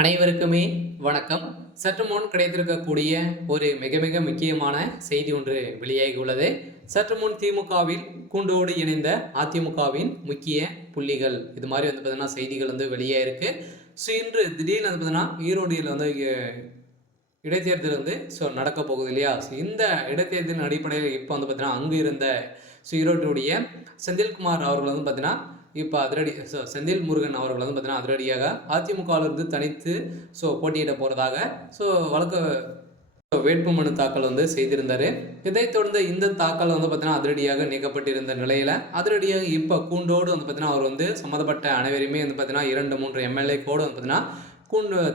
அனைவருக்குமே வணக்கம். சற்று முன் கிடைத்திருக்கக்கூடிய ஒரு மிக மிக முக்கியமான செய்தி ஒன்று வெளியாகி உள்ளது. சற்று முன் திமுகவில் கூண்டோடு இணைந்த அதிமுகவின் முக்கிய புள்ளிகள் இது மாதிரி பார்த்தீங்கன்னா செய்திகள் வெளியாக இருக்கு. ஸோ இன்று திடீர்னு பார்த்தீங்கன்னா ஈரோடியில் இடைத்தேர்தல் நடக்க போகுது இல்லையா? ஸோ இந்த இடைத்தேர்தலின் அடிப்படையில் இப்போ பார்த்தீங்கன்னா அங்கு இருந்த ஈரோட்டுடைய செந்தில்குமார் அவர்கள் பார்த்தீங்கன்னா இப்போ அதிரடி செந்தில் முருகன் அவர்கள் பார்த்தீங்கன்னா அதிரடியாக அதிமுகவிலிருந்து தனித்து போட்டியிட போகிறதாக வழக்கு வேட்புமனு தாக்கல் செய்திருந்தார். இதைத் தொடர்ந்து இந்த தாக்கல் பார்த்தீங்கன்னா அதிரடியாக நீக்கப்பட்டிருந்த நிலையில் அதிரடியாக இப்போ கூண்டோடு பார்த்தீங்கன்னா அவர் சம்மந்தப்பட்ட அனைவருமே பார்த்தீங்கன்னா 2-3 எம்எல்ஏ கோடு பார்த்தீங்கன்னா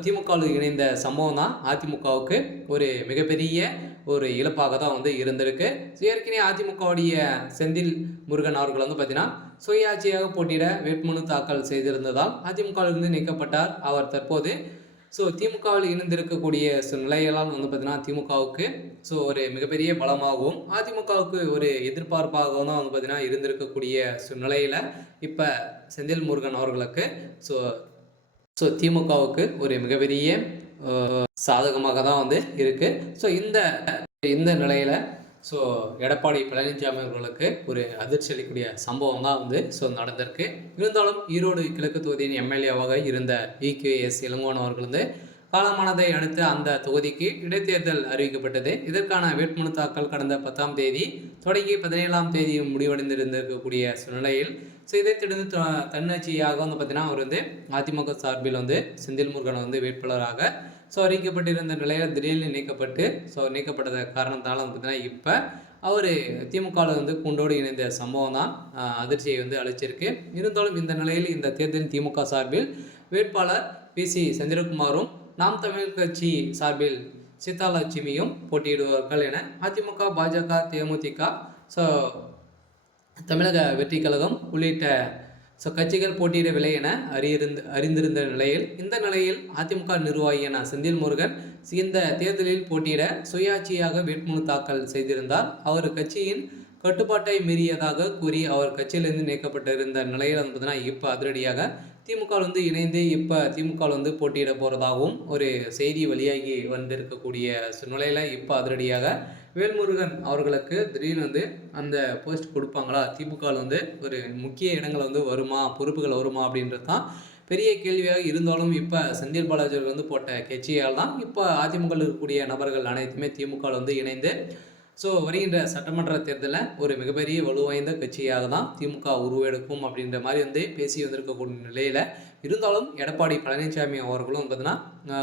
திமுகவில் இணைந்த சம்பவம் தான் அதிமுகவுக்கு ஒரு மிகப்பெரிய ஒரு இழப்பாக தான் இருந்திருக்கு. ஏற்கனவே அதிமுகவுடைய செந்தில் முருகன் அவர்கள் பார்த்தீங்கன்னா சுயாட்சியாக போட்டியிட வேட்புமனு தாக்கல் செய்திருந்ததால் அதிமுகவிலிருந்து நீக்கப்பட்டார். அவர் தற்போது திமுகவில் இணைந்திருக்கக்கூடிய நிலையெல்லாம் பார்த்தீங்கன்னா திமுகவுக்கு ஒரு மிகப்பெரிய பலமாகவும் அதிமுகவுக்கு ஒரு எதிர்பார்ப்பாகவும் தான் பார்த்தீங்கன்னா இருந்திருக்கக்கூடிய நிலையில் இப்போ செந்தில் முருகன் அவர்களுக்கு திமுகவுக்கு ஒரு மிகப்பெரிய சாதகமாக தான் இருக்குது. இந்த நிலையில் எடப்பாடி பழனிசாமி அவர்களுக்கு ஒரு அதிர்ச்சி அளிக்கக்கூடிய சம்பவம் தான் நடந்திருக்கு. இருந்தாலும் ஈரோடு கிழக்கு தொகுதியின் எம்எல்ஏவாக இருந்த EKS இளங்கோவன் அவர்கள் காலமானதை அடுத்து அந்த தொகுதிக்கு இடைத்தேர்தல் அறிவிக்கப்பட்டது. இதற்கான வேட்புமனு தாக்கல் கடந்த 10ஆம் தேதி தொடங்கி 17ஆம் தேதி முடிவடைந்திருந்திருக்கக்கூடிய நிலையில் இதைத் தொடர்ந்து தன்னாட்சியாக பார்த்தீங்கன்னா அவர் அதிமுக சார்பில் செந்தில் முருகன் வேட்பாளராக அறிவிக்கப்பட்டிருந்த நிலையில் திடீர்னு நீக்கப்பட்டத காரணத்தால் பார்த்தீங்கன்னா இப்போ அவர் திமுகவில் கூண்டோடு இணைந்த சம்பவம் தான் அதிர்ச்சியை அளிச்சிருக்கு. இருந்தாலும் இந்த நிலையில் இந்த தேர்தலில் திமுக சார்பில் வேட்பாளர் PC சந்திரகுமாரும் நாம் தமிழர் கட்சி சார்பில் சீதாலட்சுமியும் போட்டியிடுவார்கள் என அதிமுக, பாஜக, தேமுதிக, தமிழக வெற்றி கழகம் உள்ளிட்ட கட்சிகள் போட்டியிடவில்லை என அறிந்திருந்த நிலையில் இந்த நிலையில் அதிமுக நிர்வாகியான செந்தில் முருகன் இந்த தேர்தலில் போட்டியிட சுயாட்சியாக வேட்புமனு தாக்கல் செய்திருந்தார். அவர் கட்சியின் கட்டுப்பாட்டை மீறியதாக கூறி அவர் கட்சியிலிருந்து நீக்கப்பட்டிருந்த நிலையில் பார்த்தீங்கன்னா இப்போ அதிரடியாக திமுக இணைந்து இப்போ திமுக போட்டியிட போகிறதாகவும் ஒரு செய்தி வெளியாகி வந்திருக்கக்கூடிய நிலையில் இப்போ அதிரடியாக வேல்முருகன் அவர்களுக்கு திடீர்னு அந்த போஸ்ட் கொடுப்பாங்களா, திமுகவில் ஒரு முக்கிய இடங்கள் வருமா, பொறுப்புகள் வருமா அப்படின்றது தான் பெரிய கேள்வியாக இருந்தாலும் இப்போ செந்தில் பாலாஜி போட்ட கட்சியால் தான் இப்போ அதிமுகவில் இருக்கக்கூடிய நபர்கள் அனைத்துமே திமுகவில் இணைந்து வருகின்ற சட்டமன்ற தேர்தலில் ஒரு மிகப்பெரிய வலுவாய்ந்த கட்சியாக தான் திமுக உருவெடுக்கும் அப்படின்ற மாதிரி பேசி வந்திருக்கக்கூடிய நிலையில் இருந்தாலும் எடப்பாடி பழனிசாமி அவர்களும் பார்த்தீங்கன்னா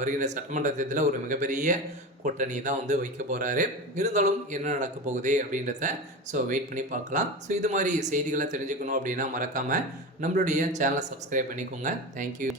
வருகின்ற சட்டமன்ற தேர்தலில் ஒரு மிகப்பெரிய கூட்டணி தான் வைக்க போகிறாரு. இருந்தாலும் என்ன நடக்க போகுது அப்படின்றத வெயிட் பண்ணி பார்க்கலாம். இது மாதிரி செய்திகளை தெரிஞ்சுக்கணும் அப்படின்னா மறக்காமல் நம்மளுடைய சேனலை சப்ஸ்கிரைப் பண்ணிக்கோங்க. தேங்க்யூ.